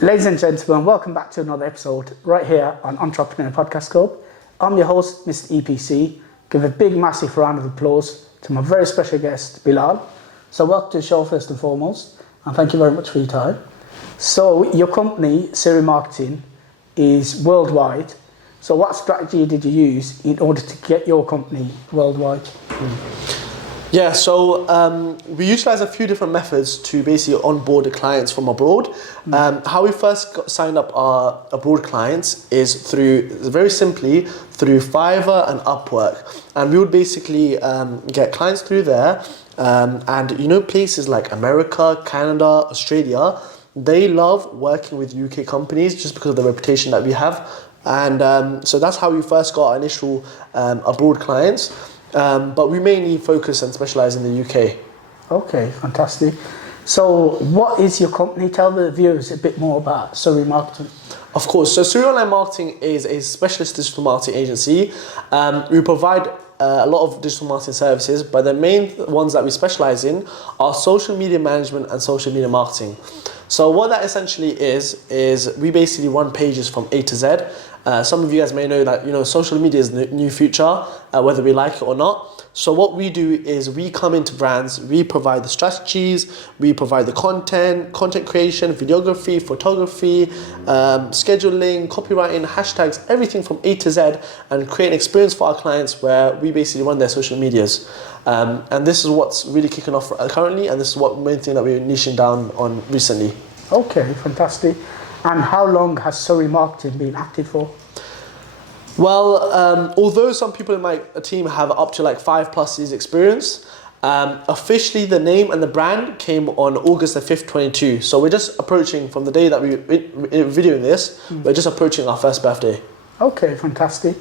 Ladies and gentlemen, welcome back to another episode right here on Entrepreneurial Podcast Club. I'm your host, Mr. EPC. Give a big, massive round of applause to my very special guest, Bilal. So welcome to the show first and foremost, and thank you very much for your time. So your company, Suri Marketing, is worldwide. So what strategy did you use in order to get your company worldwide? Yeah, so we utilize a few different methods to basically onboard the clients from abroad. How we first signed up our abroad clients is very simply through Fiverr and Upwork. And we would basically get clients through there. And you know, places like America, Canada, Australia, they love working with UK companies just because of the reputation that we have. And so that's how we first got our initial abroad clients. But we mainly focus and specialize in the UK. Okay, fantastic. So what is your company? Tell the viewers a bit more about Suri Marketing. Of course. So Surrey Marketing is a specialist digital marketing agency. We provide a lot of digital marketing services, but the main ones that we specialize in are social media management and social media marketing. So what that essentially is we basically run pages from A to Z. Some of you guys may know that social media is the new future, whether we like it or not. So what we do is we come into brands, we provide the strategies, we provide the content creation, videography, photography, scheduling, copywriting, hashtags, everything from A to Z, and create an experience for our clients where we basically run their social medias. And this is what's really kicking off currently, and this is what main thing that we're niching down on recently. Okay, fantastic. And how long has Suri Marketing been active for? Well, although some people in my team have up to like 5+ years experience, officially the name and the brand came on August the 5th, 2022. So we're just approaching, from the day that we're videoing this, we're just approaching our first birthday. Okay, fantastic.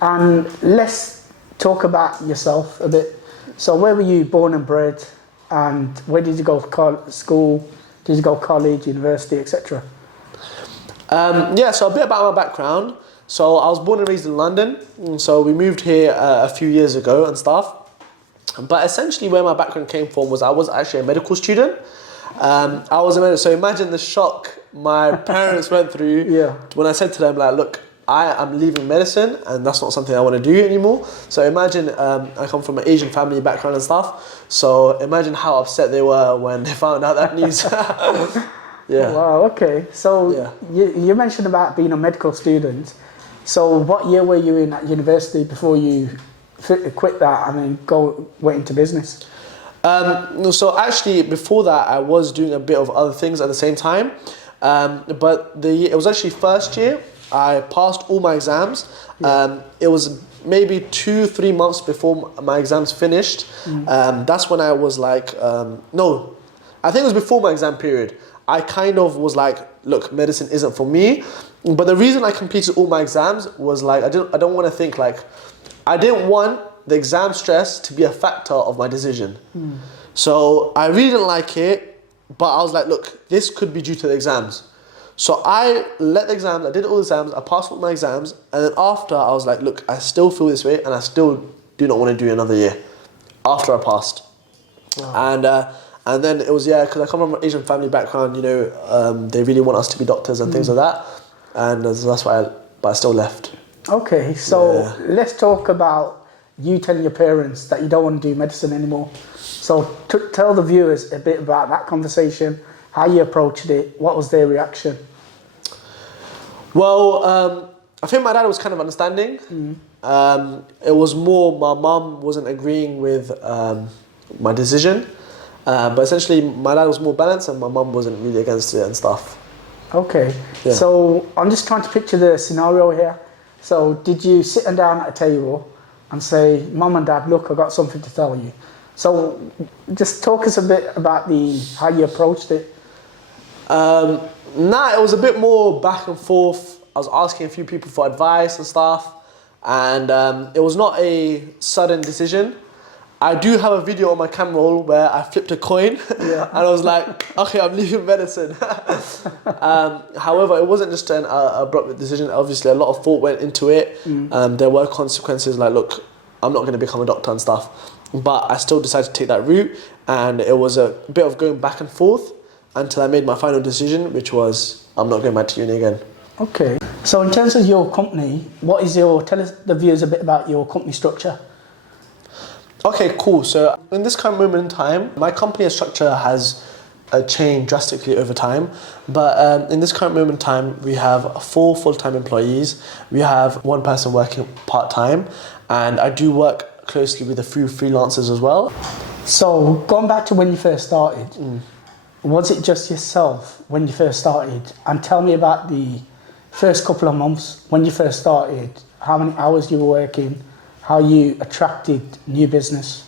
And let's talk about yourself a bit. So where were you born and bred, and where did you go to school? Did you go to college, university, etc.? So a bit about my background. So I was born and raised in London, so we moved here a few years ago and stuff. But essentially where my background came from was I was actually a medical student. So imagine the shock my parents went through when I said to them, like, look, I am leaving medicine and that's not something I want to do anymore. So imagine I come from an Asian family background and stuff. So imagine how upset they were when they found out that news. Yeah. Wow, okay. So you mentioned about being a medical student. So what year were you in at university before you quit that and then went into business? So actually before that I was doing a bit of other things at the same time. But it was actually first year. I passed all my exams. It was maybe 2-3 months before my exams finished. That's when I was like, no, I think it was before my exam period. I kind of was like, look, medicine isn't for me. But the reason I completed all my exams was like, I don't want to think like, I didn't want the exam stress to be a factor of my decision. So I really didn't like it, but I was like, look, this could be due to the exams. So I let the exams, I did all the exams, I passed all my exams, and then after I was like, look, I still feel this way and I still do not want to do another year after I passed. Wow. And then it was, because I come from an Asian family background, they really want us to be doctors and things like that. And that's why I still left. Okay, so let's talk about you telling your parents that you don't want to do medicine anymore. So tell the viewers a bit about that conversation, how you approached it, what was their reaction? Well, I think my dad was kind of understanding. It was more my mum wasn't agreeing with my decision. But essentially my dad was more balanced and my mum wasn't really against it and stuff. Okay, so I'm just trying to picture the scenario here. So did you sit them down at a table and say, Mum and Dad, look, I've got something to tell you? So just talk us a bit about how you approached it. It was a bit more back and forth. I was asking a few people for advice and stuff. And it was not a sudden decision. I do have a video on my camera roll where I flipped a coin and I was like, okay, I'm leaving medicine. However, it wasn't just an abrupt decision. Obviously, a lot of thought went into it. There were consequences like, look, I'm not going to become a doctor and stuff. But I still decided to take that route. And it was a bit of going back and forth until I made my final decision, which was I'm not going back to uni again. Okay. So in terms of your company, tell us the viewers a bit about your company structure. Okay, cool. So in this current moment in time, my company structure has changed drastically over time. But in this current moment in time, we have 4 full-time employees. We have 1 person working part-time. And I do work closely with a few freelancers as well. So going back to when you first started, was it just yourself when you first started? And tell me about the first couple of months when you first started, how many hours you were working, how you attracted new business.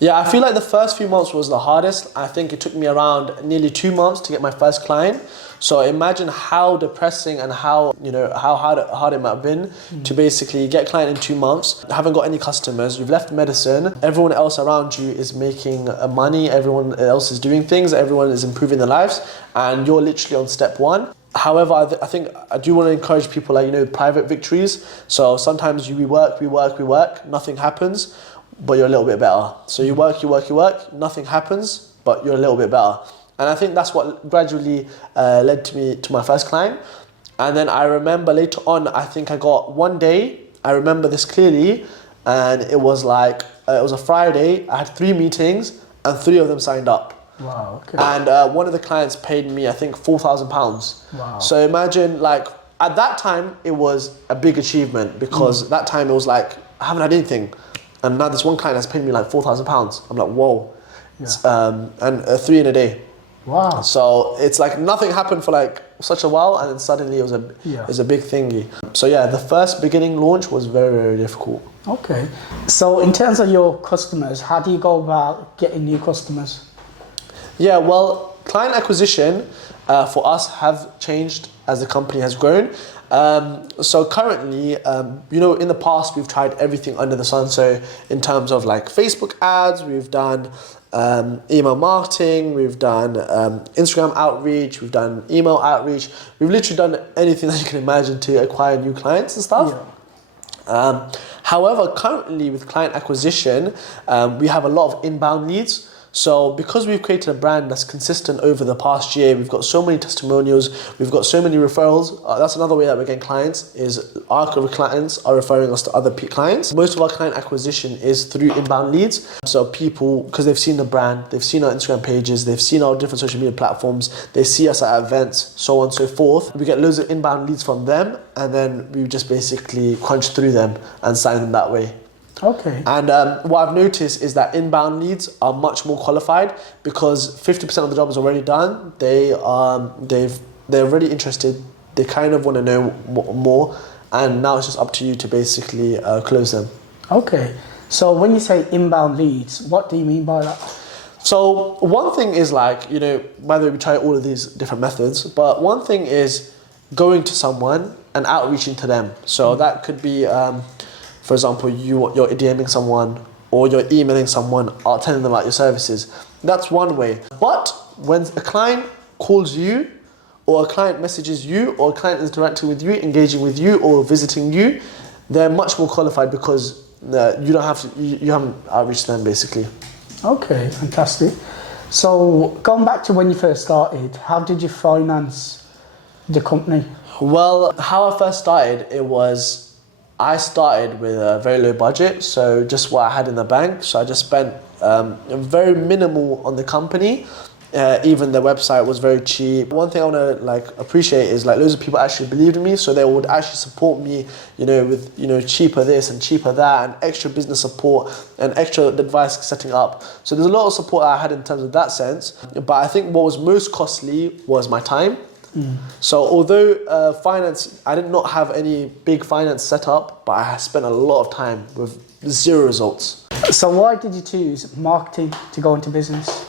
Yeah, I feel like the first few months was the hardest. I think it took me around nearly 2 months to get my first client. So imagine how depressing and how hard it might have been to basically get a client in 2 months, haven't got any customers, you've left medicine, everyone else around you is making money, everyone else is doing things, everyone is improving their lives, and you're literally on step 1. However, I think I do want to encourage people private victories. So sometimes we work, nothing happens, but you're a little bit better. So you work, nothing happens, but you're a little bit better. And I think that's what gradually led to my first client. And then I remember later on, I think I got one day, I remember this clearly, and it was it was a Friday, I had 3 meetings and 3 of them signed up. Wow, okay. And one of the clients paid me, I think, £4,000. Wow. So imagine, at that time, it was a big achievement because that time it was I haven't had anything. And now this one client has paid me £4,000. I'm like, whoa. Yeah. And 3 in a day. Wow. So it's nothing happened for such a while, and then suddenly it was a big thingy. So yeah, the first beginning launch was very, very difficult. Okay. So in terms of your customers, how do you go about getting new customers? Yeah, well, client acquisition for us have changed as the company has grown. So currently, in the past we've tried everything under the sun. So in terms of Facebook ads, we've done email marketing, we've done Instagram outreach, we've done email outreach. We've literally done anything that you can imagine to acquire new clients and stuff. Yeah. However, currently with client acquisition, we have a lot of inbound leads. So because we've created a brand that's consistent over the past year, we've got so many testimonials, we've got so many referrals. That's another way that we're getting clients, is our clients are referring us to other clients. Most of our client acquisition is through inbound leads. So people, because they've seen the brand, they've seen our Instagram pages, they've seen our different social media platforms, they see us at events, so on and so forth. We get loads of inbound leads from them, and then we just basically crunch through them and sign them that way. Okay. And what I've noticed is that inbound leads are much more qualified because 50% of the job is already done. They're already interested. They kind of want to know more, and now it's just up to you to basically close them. Okay. So when you say inbound leads, what do you mean by that? So one thing is by the way, we try all of these different methods, but one thing is going to someone and outreaching to them. So that could be, for example, you're DMing someone or you're emailing someone or telling them about your services. That's one way. But when a client calls you or a client messages you or a client is interacting with you, engaging with you or visiting you, they're much more qualified because you haven't outreached them basically. Okay, fantastic. So going back to when you first started, how did you finance the company? Well, how I first started, I started with a very low budget, so just what I had in the bank. So I just spent very minimal on the company. Even the website was very cheap. One thing I want to appreciate is loads of people actually believed in me, so they would actually support me, with cheaper this and cheaper that, and extra business support and extra advice setting up. So there's a lot of support I had in terms of that sense. But I think what was most costly was my time. So although finance, I did not have any big finance set up, but I spent a lot of time with 0 results. So why did you choose marketing to go into business?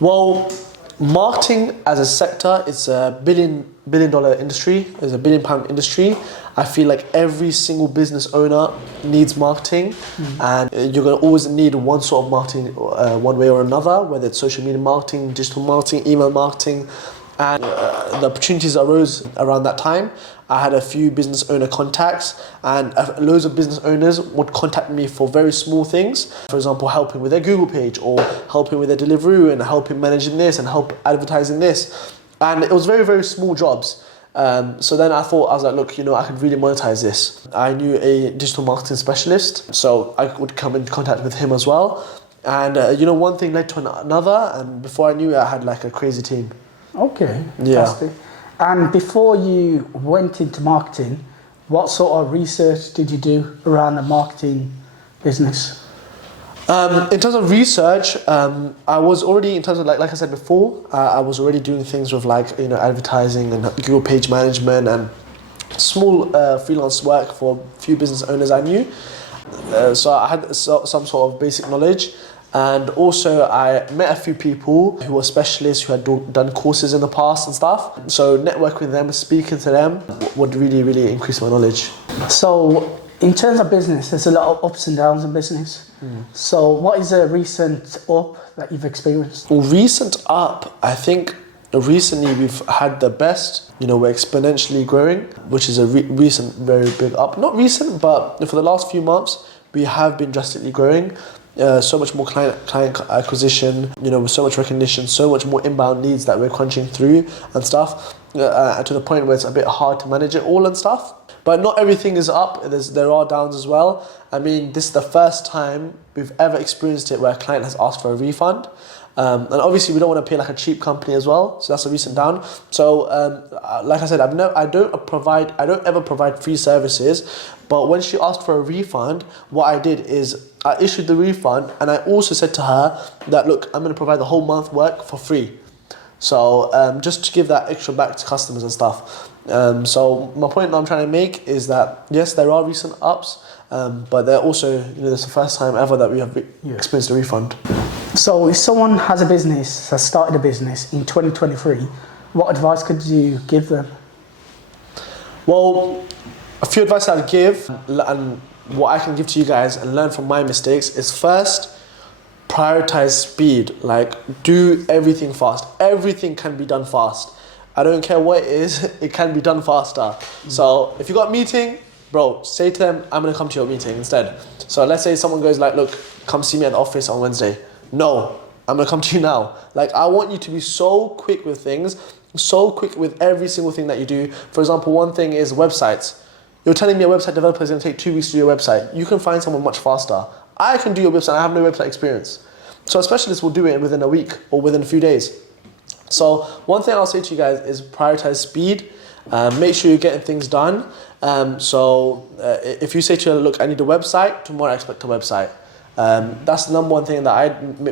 Well, marketing as a sector, it's a billion dollar industry, it's a £1 billion industry. I feel like every single business owner needs marketing, and you're going to always need one sort of marketing one way or another, whether it's social media marketing, digital marketing, email marketing. And the opportunities arose around that time. I had a few business owner contacts, and loads of business owners would contact me for very small things. For example, helping with their Google page or helping with their delivery and helping managing this and help advertising this. and it was very, very small jobs. So then I was like, look, I could really monetize this. I knew a digital marketing specialist, so I would come in contact with him as well. And one thing led to another, and before I knew it, I had like a crazy team. Okay, fantastic. And before you went into marketing, what sort of research did you do around the marketing business? In terms of research, I was already, in terms of like I said before, I was already doing things with advertising and Google page management and small freelance work for a few business owners I knew. So I had some sort of basic knowledge, and also I met a few people who were specialists who had done courses in the past and stuff. So networking with them, speaking to them would really, really increase my knowledge. So in terms of business, there's a lot of ups and downs in business. So what is a recent up that you've experienced? Well, recent up, I think recently we've had the best. We're exponentially growing, which is a recent, very big up. Not recent, but for the last few months, we have been drastically growing. So much more client acquisition, with so much recognition, so much more inbound leads that we're crunching through and stuff, to the point where it's a bit hard to manage it all and stuff. But not everything is up, there are downs as well. I mean, this is the first time we've ever experienced it where a client has asked for a refund. And obviously we don't want to pay like a cheap company as well, so that's a recent down. So like I said, I don't ever provide free services, but when she asked for a refund, what I did is I issued the refund, and I also said to her that, look, I'm going to provide the whole month work for free. So just to give that extra back to customers and stuff. So my point that I'm trying to make is that yes, there are recent ups, but they're also, this is the first time ever that we have experienced a refund. So if someone has a business, has started a business in 2023, what advice could you give them? Well, a few advice I'd give, and what I can give to you guys and learn from my mistakes, is first, prioritize speed. Like, do everything fast. Everything can be done fast. I don't care what it is, it can be done faster. So if you got a meeting, bro, say to them, I'm going to come to your meeting instead. So let's say someone goes like, look, come see me at the office on Wednesday. No, I'm going to come to you now. Like, I want you to be so quick with things, so quick with every single thing that you do. For example, one thing is websites. You're telling me a website developer is going to take 2 weeks to do your website. You can find someone much faster. I can do your website, I have no website experience. So a specialist will do it within a week or within a few days. So one thing I'll say to you guys is prioritize speed. Make sure you're getting things done. So if you say to her, look, I need a website, tomorrow I expect a website. That's the number one thing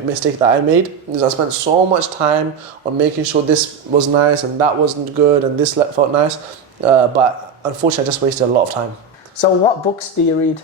mistake that I made, is I spent so much time on making sure this was nice and that wasn't good and this felt nice. But unfortunately, I just wasted a lot of time. So what books do you read?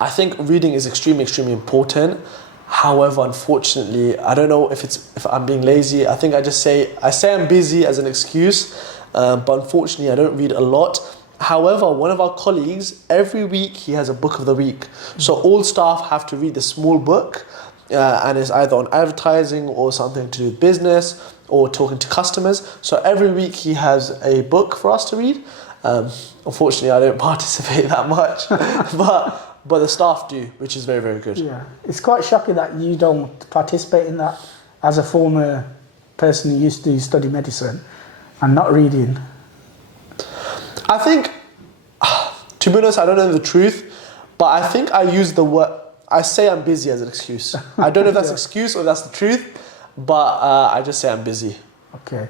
I think reading is extremely, extremely important. However, unfortunately, I don't know if I'm being lazy. I think I say I'm busy as an excuse, but unfortunately, I don't read a lot. However, one of our colleagues, every week he has a book of the week. So all staff have to read the small book, and it's either on advertising or something to do with business or talking to customers. So every week he has a book for us to read. Unfortunately, I don't participate that much, but the staff do, which is very, very good. Yeah, it's quite shocking that you don't participate in that as a former person who used to study medicine and not reading. I think, to be honest, I don't know the truth, but I think I use the word, I say I'm busy as an excuse. I don't know if that's an excuse or if that's the truth, but I just say I'm busy. Okay.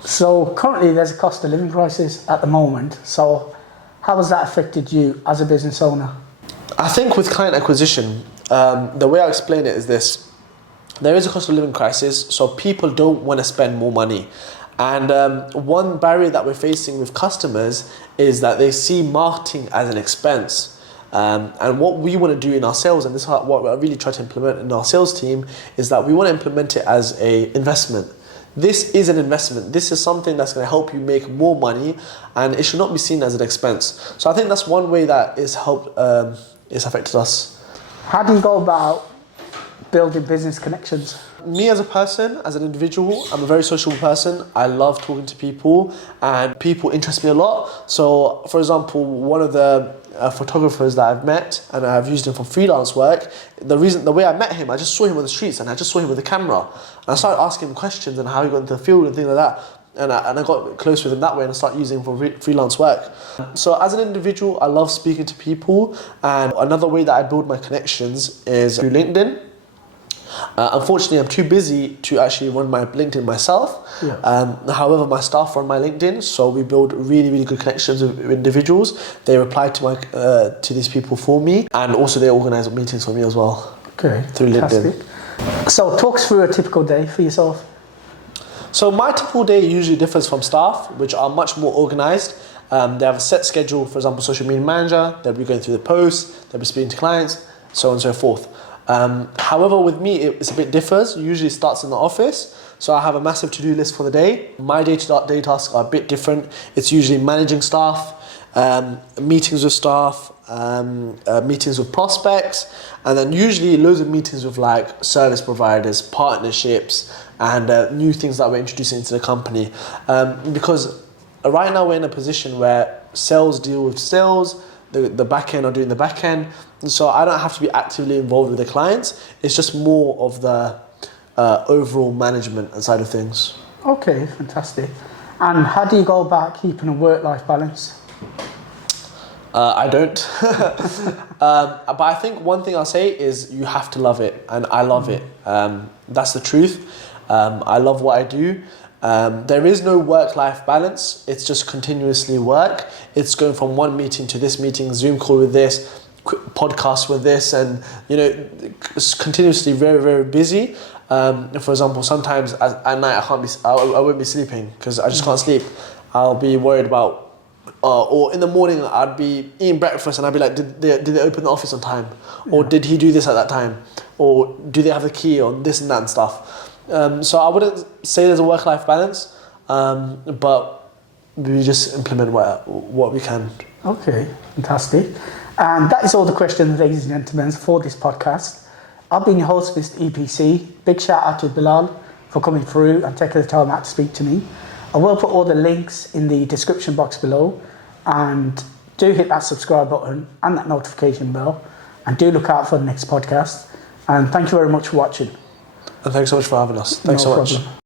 So currently there's a cost of living crisis at the moment. So how has that affected you as a business owner? I think with client acquisition, the way I explain it is this. There is a cost of living crisis, so people don't want to spend more money. And one barrier that we're facing with customers is that they see marketing as an expense. And what we want to do in our sales, and this is what I really try to implement in our sales team, is that we want to implement it as an investment. This is an investment. This is something that's going to help you make more money, and it should not be seen as an expense. So I think that's one way that it's affected us. How do you go about building business connections? Me as a person, as an individual, I'm a very sociable person. I love talking to people, and people interest me a lot. So, for example, one of the photographers that I've met, and I've used him for freelance work, the way I met him, I just saw him on the streets, and I just saw him with a camera. And I started asking him questions and how he got into the field and things like that. And I got close with him that way, and I started using him for freelance work. So as an individual, I love speaking to people, and another way that I build my connections is through LinkedIn. Unfortunately, I'm too busy to actually run my LinkedIn myself. Yeah. However, my staff run my LinkedIn, so we build really, really good connections with individuals. They reply to these people for me, and also they organise meetings for me as well. Okay, through fantastic. LinkedIn. So talk us through a typical day for yourself. So my typical day usually differs from staff, which are much more organised. They have a set schedule. For example, social media manager, they'll be going through the posts, they'll be speaking to clients, so on and so forth. However, with me, it's a bit differs. Usually it starts in the office. So I have a massive to-do list for the day. My day-to-day tasks are a bit different. It's usually managing staff, meetings with staff, meetings with prospects, and then usually loads of meetings with like service providers, partnerships, and new things that we're introducing into the company. Because right now we're in a position where sales deal with sales, the back end are doing the back end, so I don't have to be actively involved with the clients. It's just more of the overall management side of things. Okay, fantastic. And how do you go about keeping a work-life balance? I don't. But I think one thing I'll say is you have to love it, and I love it. That's the truth. I love what I do. There is no work-life balance. It's just continuously work. It's going from one meeting to this meeting, Zoom call with this, podcast with this, and it's continuously very, very busy. For example, sometimes at night I won't be sleeping because I just can't sleep. I'll be worried about, or in the morning I'd be eating breakfast and I'd be like, did they open the office on time, or did he do this at that time, or do they have the key on this and that and stuff. So I wouldn't say there's a work-life balance, but we just implement what we can. Okay, fantastic. And that is all the questions, ladies and gentlemen, for this podcast. I've been your host, Mr. EPC. Big shout out to Bilal for coming through and taking the time out to speak to me. I will put all the links in the description box below, and do hit that subscribe button and that notification bell, and do look out for the next podcast. And thank you very much for watching. And thanks so much for having us. Thanks so much. No problem.